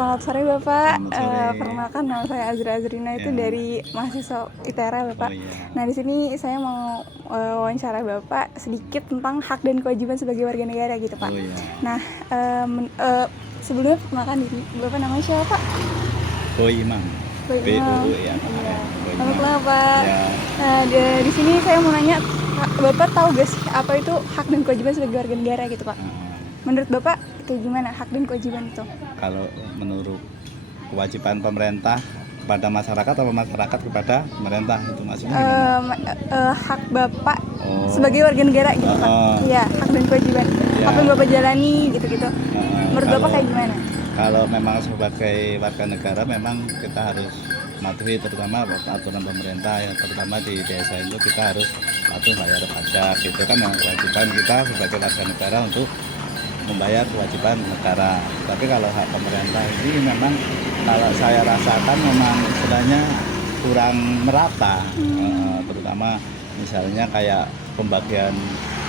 Selamat sore Bapak. Selamat sore. Perkenalkan nama saya Azra Azrina itu Ya. dari mahasiswa ITERA Bapak. Oh iya. Nah di sini saya mau wawancara Bapak sedikit tentang hak dan kewajiban sebagai warga negara gitu Pak. Oh iya. Nah sebelumnya perkenalkan diri Bapak, namanya siapa Pak? Boy Imam. Boy Imam. BOO ya. Iya. Boy Selamat Imam. malam Pak. Ya. Nah di sini saya mau nanya, Bapak tahu gak sih apa itu hak dan kewajiban sebagai warga negara gitu Pak? Menurut Bapak kayak gimana hak dan kewajiban itu? Kalau menurut kewajiban pemerintah kepada masyarakat atau masyarakat kepada pemerintah itu maksudnya gimana? Hak Bapak Oh. sebagai warga negara gitu Pak. Iya, hak dan kewajiban. Ya. Apa yang Bapak jalani gitu-gitu. Menurut Bapak kayak gimana? Kalau memang sebagai warga negara memang kita harus mematuhi terutama aturan pemerintah ya, terutama di desa itu kita harus patuh bayar pajak, itu kan yang kewajiban kita sebagai warga negara untuk membayar kewajiban negara. Tapi kalau hak pemerintah ini memang kalau saya rasakan memang istilahnya kurang merata. Terutama misalnya kayak pembagian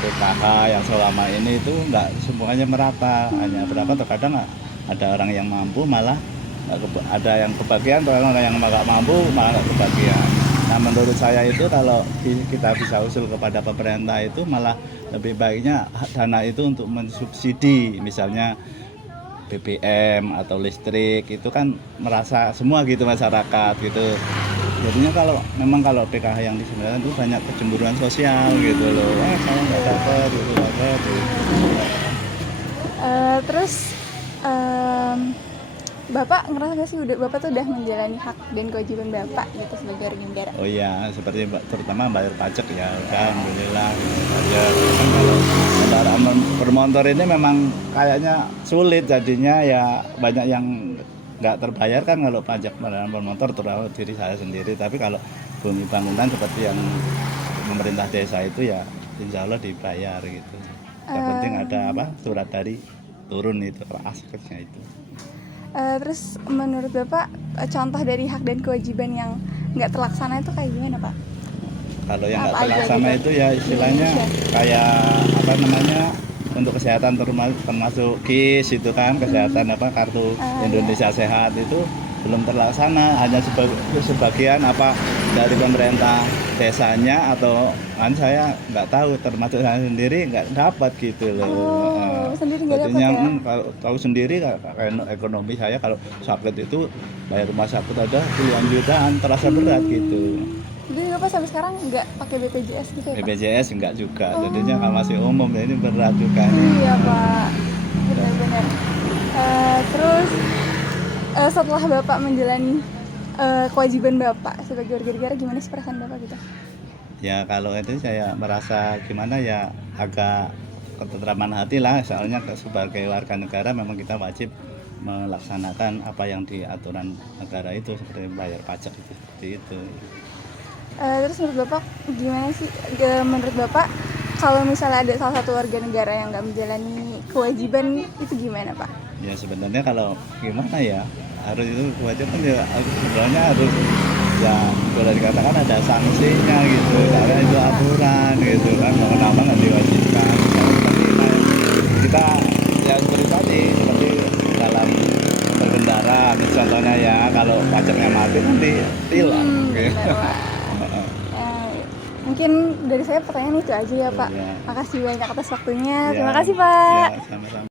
PKH yang selama ini itu enggak semuanya merata, hanya berapa terkadang ada orang yang mampu malah ada yang kebagian, orang yang nggak mampu malah nggak kebagian. Nah menurut saya itu kalau kita bisa usul kepada pemerintah itu malah lebih baiknya dana itu untuk mensubsidi misalnya BBM atau listrik, itu kan merasa semua gitu masyarakat gitu. Jadinya kalau PKH yang disebenarnya itu banyak kecemburuan sosial gitu loh. Saya nggak dapat gitu. Terus Bapak ngerasa nggak sih Bapak tuh udah menjalani hak dan kewajiban Bapak gitu sebagai warga negara? Oh iya, seperti terutama bayar pajak ya, alhamdulillah bayar. Kan kalau kendaraan bermotor ini memang kayaknya sulit jadinya ya, banyak yang nggak terbayar kan kalau pajak kendaraan bermotor, terutama diri saya sendiri. Tapi kalau bumi bangunan seperti yang pemerintah desa itu ya insya Allah dibayar gitu. Yang penting ada surat dari turun itu aspeknya itu. Terus menurut Bapak contoh dari hak dan kewajiban yang nggak terlaksana itu kayak gimana Pak? Kalau yang nggak Apa aja terlaksana gitu? itu ya istilahnya kayak apa namanya, untuk kesehatan termasuk KIS itu kan, kesehatan kartu Indonesia Sehat itu belum terlaksana, hanya sebagian dari pemerintah desanya atau kan saya nggak tahu, termasuk saya sendiri nggak dapat gitu loh. Sendiri nggak dapat Jadinya ya? kalau tahu sendiri ekonomi saya kalau sakit itu bayar rumah sakit ada puluhan jutaan, terasa berat gitu. Jadi Bapak sampai sekarang nggak pakai BPJS gitu ya Pak? BPJS enggak juga, jadinya kalau masih umum ya ini berat juga nih. Iya Pak, benar-benar. Terus setelah Bapak menjalani kewajiban Bapak sebagai warga negara, gimana sih perasaan Bapak gitu? Ya kalau itu saya merasa gimana ya, agak ketentraman hati lah, soalnya sebagai warga negara memang kita wajib melaksanakan apa yang di aturan negara itu, seperti bayar pajak itu, seperti itu. Terus menurut Bapak gimana sih? Menurut Bapak kalau misalnya ada salah satu warga negara yang nggak menjalani kewajiban itu gimana Pak? Ya sebenarnya kalau gimana ya, harus itu kewajiban ya sebenarnya harus ya boleh dikatakan ada sanksinya gitu, karena itu aturan gitu kan, kenapa nggak diwajibkan. Tapi kita ya seperti tadi, seperti dalam berkendara contohnya ya, kalau pajaknya mati kan ditilang gitu. Mungkin dari saya pertanyaan itu aja ya Pak. Ya. Makasih banyak atas waktunya. Ya, Terima kasih Pak. ya, sama-sama.